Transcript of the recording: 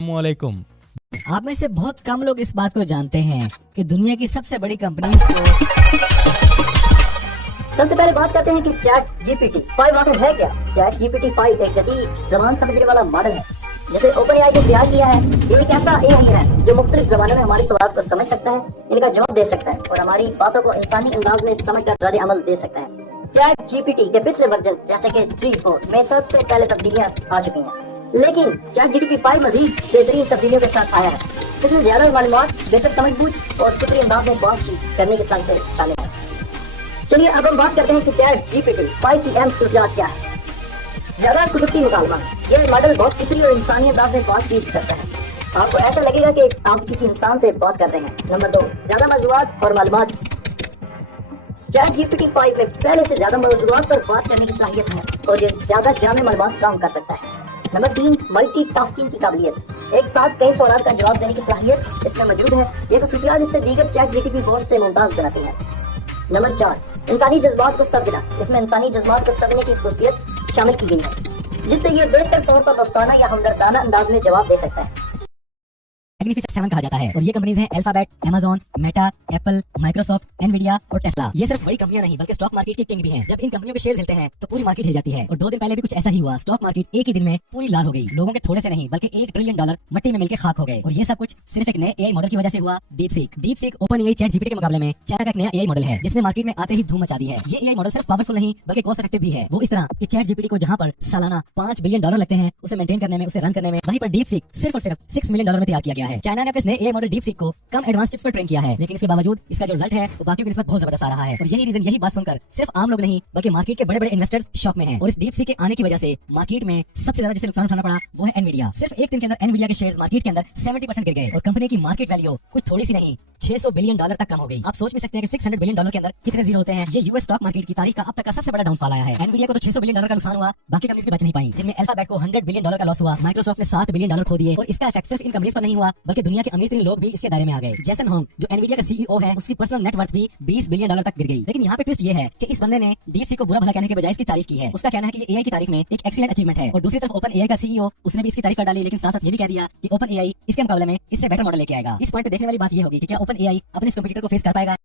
वालेकुम। आप में से बहुत कम लोग इस बात को जानते हैं कि दुनिया की सबसे बड़ी कंपनीज को सबसे पहले बात करते हैं कि चैट जीपीटी 5 आखिर है क्या। चैट जीपीटी 5 एक जदीद जबान समझने वाला मॉडल है जिसे ओपन एआई ने तैयार किया है। ये एक ऐसा एआई है जो मुख्तलिफ जबानों में हमारी सवाल को समझ सकता है, इनका जवाब दे सकता है और हमारी बातों को इंसानी अंदाज में समझकर रद्द अमल दे सकता है। चैट जीपीटी के पिछले वर्जन जैसे कि 3-4 में सबसे पहले तब्दीलियां आ चुकी हैं, लेकिन चैट जीपीटी 5 मजीद बेहतरीन तब्दीलियों के साथ आया है। इसमें ज्यादा मालूमात, बेहतर समझबूझ और फिक्री अंदाज में बातचीत करने की सलाहियत शामिल है। चलिए अब हम बात करते हैं कि चैट जीपीटी 5 की अहम खसूसियात क्या है। ज्यादा कुदरती मुकालमा, यह मॉडल बहुत फिक्री और इंसानी अंदाज में बातचीत करता है। आपको ऐसा लगेगा कि आप किसी इंसान से बात कर रहे हैं। नंबर 2, ज्यादा मौजूआत और मालूमात। चैट जीपीटी 5 में पहले से ज्यादा मौजूआत पर बात करने की सलाहियत है और ये ज्यादा जामे मालूमात फराहम कर सकता है। नंबर 3, मल्टीटास्किंग की काबिलियत, एक साथ कई सवालों का जवाब देने की सलाहियत इसमें मौजूद है। ये खसूसियात इससे दीगर चैट जीपीटी बोर्ड से मुमताज बनाती है। नंबर 4, इंसानी जज्बात को समझना, इसमें इंसानी जज्बात को समझने की खसूसियत शामिल की गई है जिससे ये बेहतर तौर पर दोस्ताना या हमदर्दाना अंदाज में जवाब दे सकता है। मैग्निफिसेंट 7 कहा जाता है और ये कंपनीज हैं alphabet, Amazon, Meta, Apple, Microsoft, Nvidia और टेस्ला। ये सिर्फ बड़ी कंपनियां नहीं बल्कि स्टॉक मार्केट के किंग भी हैं। जब इन कंपनियों के शेयर हिलते हैं तो पूरी मार्केट हिल जाती है और 2 दिन पहले भी कुछ ऐसा ही हुआ। स्टॉक मार्केट एक ही दिन में पूरी लाल हो गई। लोगों के थोड़े से नहीं बल्कि $1 ट्रिलियन मट्टी में मिलकर खाक हो गए और ये सब कुछ सिर्फ एक नए एआई मॉडल की वजह से हुआ। DeepSeek open AI chat GPT के मुकाबले में चाइना का एक नया एआई मॉडल है जिसने मार्केट में आते ही धूम मचा दी है। ये एआई मॉडल सिर्फ पावरफुल नहीं बल्कि कॉस्ट इफेक्टिव भी है। वो इस तरह कि चैट जीपीटी को जहां पर सालाना $5 बिलियन लगते हैं उसे मेंटेन करने में, उसे रन करने में, वहीं पर डीपसीक सिर्फ और सिर्फ $6 मिलियन में तैयार किया गया है। चाइना ने अपने नए मॉडल डीपसीक को कम एडवांस चिप्स पर ट्रेन किया है, लेकिन इसके बावजूद इसका जो रिजल्ट है वो बाकियों की निस्बत बहुत जबरदस्त आ रहा है। और यही बात सुनकर सिर्फ आम लोग नहीं बल्कि मार्केट के बड़े-बड़े इन्वेस्टर्स शॉक में हैं। और इस डीपसीक के आने की वजह से मार्केट में सबसे ज्यादा जिसे नुकसान उठाना पड़ा वो है एनवीडिया। सिर्फ एक दिन के अंदर एनवीडिया के शेयर्स मार्केट के अंदर 70% गिर गए और कंपनी की मार्केट वैल्यू कुछ थोड़ी सी नहीं $600 बिलियन तक कम हो गई। आप सोच भी सकते हैं कि $600 बिलियन के अंदर कितने जीरो होते हैं। ये यूएस स्टॉक मार्केट की तारीख का अब तक का सबसे बड़ा डाउनफॉल आया है। एनवीडिया को तो $600 बिलियन का नुकसान हुआ, बाकी कंपनीज भी बच नहीं पाई, जिनमें अल्फाबेट को $100 बिलियन का लॉस हुआ, माइक्रोसॉफ्ट ने $7 बिलियन खो दिए। और इसका इफेक्ट सिर्फ इन कंपनीज पर नहीं हुआ बल्कि दुनिया के अमीर लोग भी इसके दायरे में आ गए। जैसन होंग जो एनवीडिया का सीईओ है, उसकी पर्सनल नेटवर्थ भी $20 बिलियन तक गिर गई। लेकिन यहाँ पे ट्विस्ट ये है कि इस बंदे ने डीपसीक को बुरा भला कहने के बजाय इसकी तारीफ की है। उसका कहना है कि ये एआई की तारीख में एक एक्सीलेंट अचीवमेंट है। और दूसरी तरफ ओपन एआई का सीईओ उसने भी इसकी तारीफ कर डाली, लेकिन साथ साथ ये भी कह दिया कि ओपन एआई इसके मुकाबले में इससे बेटर मॉडल लेके आएगा। इस पॉइंट पे देखने वाली बात ये होगी कि क्या ओपन एआई अपने इस कंप्यूटर को फेस कर पाएगा।